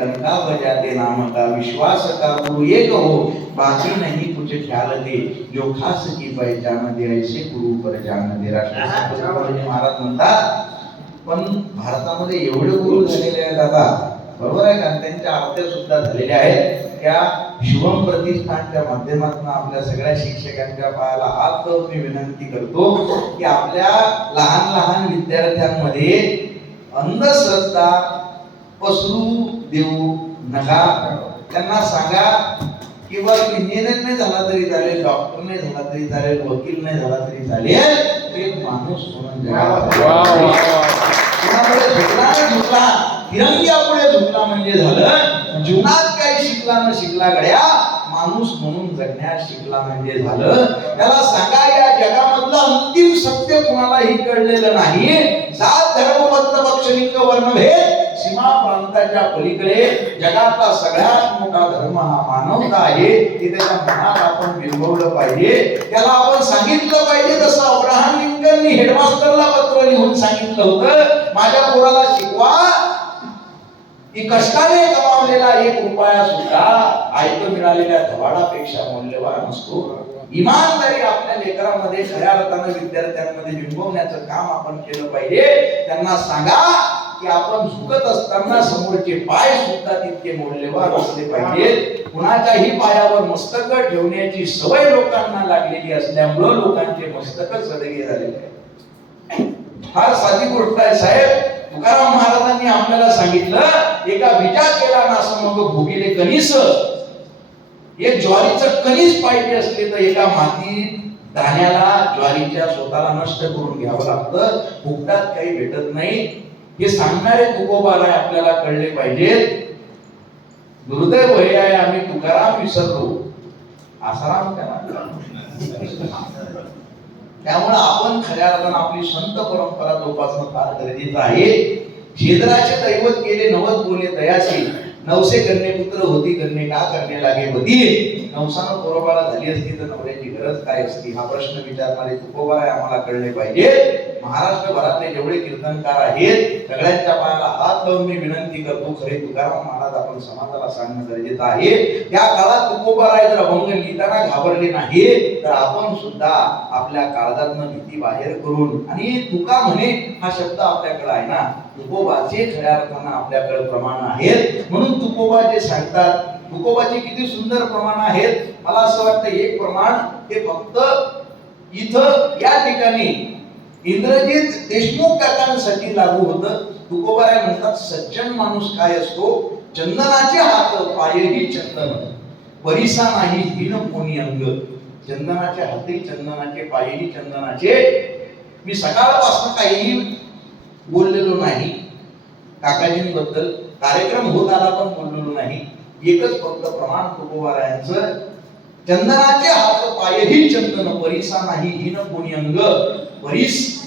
कनका बजाते नाम का विश्वास का गुरु? एक हो बाकी नहीं कुछ ख्याल दे. जो खास की पहचान दे ऐसे गुरु पर जान दे राष्ट्रसंत महाराज म्हणतात पण भारतामध्ये एवढे गुरु झालेले आहेत आता. बरोबर आहे का? त्यांच्या आरत्या सुद्धा झालेल्या आहेत. त्या शुभम प्रतिष्ठानच्या माध्यमातून आपल्या सगळ्या शिक्षकांच्या पायाला हात करून मी विनंती करतो की आपल्या लहान लहान विद्यार्थ्यांमध्ये अंधश्रद्धा पसरू देऊ नका. त्यांना सांगा की बा इंजिनियर नाही झाला तरी चालेल डॉक्टर नाही झाला तरी चालेल वकील नाही झाला तरी चालेल. एक माणूस म्हणून. कुणापुढे झुकला ना झुकला. तिरंग्यापुढे झुकला म्हणजे झालं. जीवनात काही शिकला न शिकला गड्या माणूस म्हणून जगण्यास शिकला म्हणजे झालं. त्याला सांगा या जगामधलं अंतिम सत्य कुणालाही कळलेलं नाही. जात धर्म पंथ पक्षलिंग वर्णभेद सीमा प्रांताच्या पलीकडे जगातला सगळ्यात मोठा धर्म हा मानवता आहे. ते त्याच्या मनात आपण बिंबवलं पाहिजे. त्याला आपण सांगितलं पाहिजे. जसं अब्राहम लिंकननी हेडमास्टरला पत्र लिहून सांगितलं होतं माझ्या पोराला शिकवा. की कष्टाने कमावलेला एक रुपया सुद्धा आयत मिळालेल्या धवाडापेक्षा मौल्यवान असतो इमानदारी आपल्या लेकरांमध्ये खऱ्या अर्थानं विद्यार्थ्यांमध्ये बिंबवण्याचं काम आपण केलं पाहिजे. त्यांना सांगा की आपण झुकत असताना समोरचे पाय सुद्धा तितके मौल्यवान असले पाहिजेत. कुणाच्याही पायावर मस्तक ठेवण्याची सवय लोकांना लागलेली असल्यामुळं लोकांचे मस्तक सडगे झालेले आहे फार साधी गोष्ट आहे साहेब. तुकाराम महाराजांनी आपल्याला सांगितलं एका विचार केला ना असं मग भोगिले कणीस. एक ज्वारीचं कणीस पाहिजे असले तर एका मातीत धान्याला ज्वारीच्या स्वतःला नष्ट करून घ्यावं लागतं. फुकटात काही भेटत नाही हे सांगणारे तुकोबाराय आपल्याला कळले पाहिजेत. दुर्दैव हे आहे आम्ही तुकाराम विसरलो. आसाराम त्याला त्यामुळे आपण खऱ्या अर्थानं आपली संत परंपरा जोपासणं फार गरजेचं आहे. शेदराचे दैवत केले नवत बोले दयाशी नवसे करणे पुत्र होती करणे का करणे लागे होती नवसानं पोरोबाला झाली असती तर नवऱ्याची गरज काय असती? हा प्रश्न विचारणारे तुकोबाराय आम्हाला कळले पाहिजे महाराष्ट्रभरातले जेवढे कीर्तनकार आहेत सगळ्यांच्या पायाला हात लावून मी विनंती करतो खरे तुकाराम महाराज आपण समाजाला सांगणं गरजेचं आहे. या काळात तुकोबाराय जर अभंग लिहिताना घाबरले नाही तर आपण सुद्धा आपल्या काळजातनं भीती बाहेर करून आणि तुका म्हणे हा शब्द आपल्याकडे आहे ना तुकोबाचे खऱ्या अर्थानं आपल्याकडे प्रमाण आहेत म्हणून तुकोबा जे सांगतात तुकोबाचे किती सुंदर प्रमाण आहेत. मला असं वाटतं एक प्रमाण हे फक्त इथं या ठिकाणी इंद्रजित देशमुख काकांसाठी लागू होतं. तुकोबाराय म्हणतात सज्जन माणूस काय असतो? चंदनाचे हात पायही चंदन. परिसा नाही हिन कोणी अंग. चंदनाचे हाती चंदनाचे पायही चंदनाचे. मी सकाळपासून काहीही बोललेलो नाही. काकाजींबद्दल कार्यक्रम होत आला पण बोललेलो नाही. एकच फक्त प्रमाण तुकोबारायांचं. चंदनाचे हात पायही चंदन परिसा नाही हिन कोणी अंग. बरीच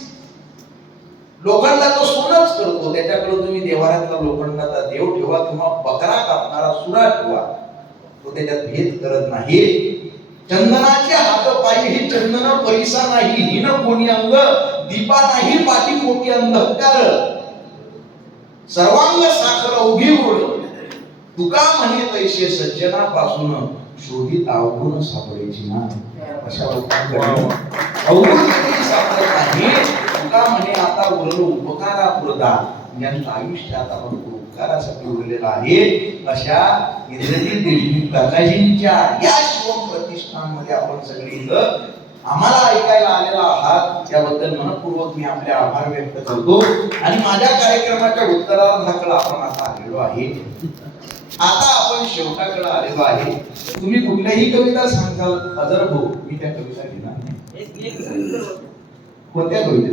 लोखंडा तो सोनच करतो त्याच्याकडे तुम्ही देवाऱ्यातला लोखंडाचा देव ठेवा किंवा बकरा कापणारा सुरा ठेवा. तो त्याच्यात भेद करत नाही. चंदनाचे हात पायी ही चंदन परिसा नाही. हिन कोणी अंग दीपा नाही पाठी मोठी अंधकार सर्वांग साखर उभी उड तुका म्हणे पैसे सज्जनापासून शोधित आवडून सापडायची ना अशा लोकांकडे अवगुण सापडत नाही. तुका म्हणे आता उरलो उपकारा पुरता. यांचं आयुष्य आता फक्त उपकारासाठी उरलेलं आहे. अशा इंद्रजित देशमुख काकाजींच्या या शिवम प्रतिष्ठानमध्ये आपण सगळे इथं आम्हाला ऐकायला आलेला आहात. त्याबद्दल मनपूर्वक मी आपले आभार व्यक्त करतो. आणि माझ्या कार्यक्रमाच्या उत्तरार्धाकडे आपण आता आलेलो आहे. आता आपण शेवटाकडे आलेलो आहे. तुम्ही कुठल्याही कविता सांगाल अजर भाऊ मी त्या कविता नाही. कोणत्या कविता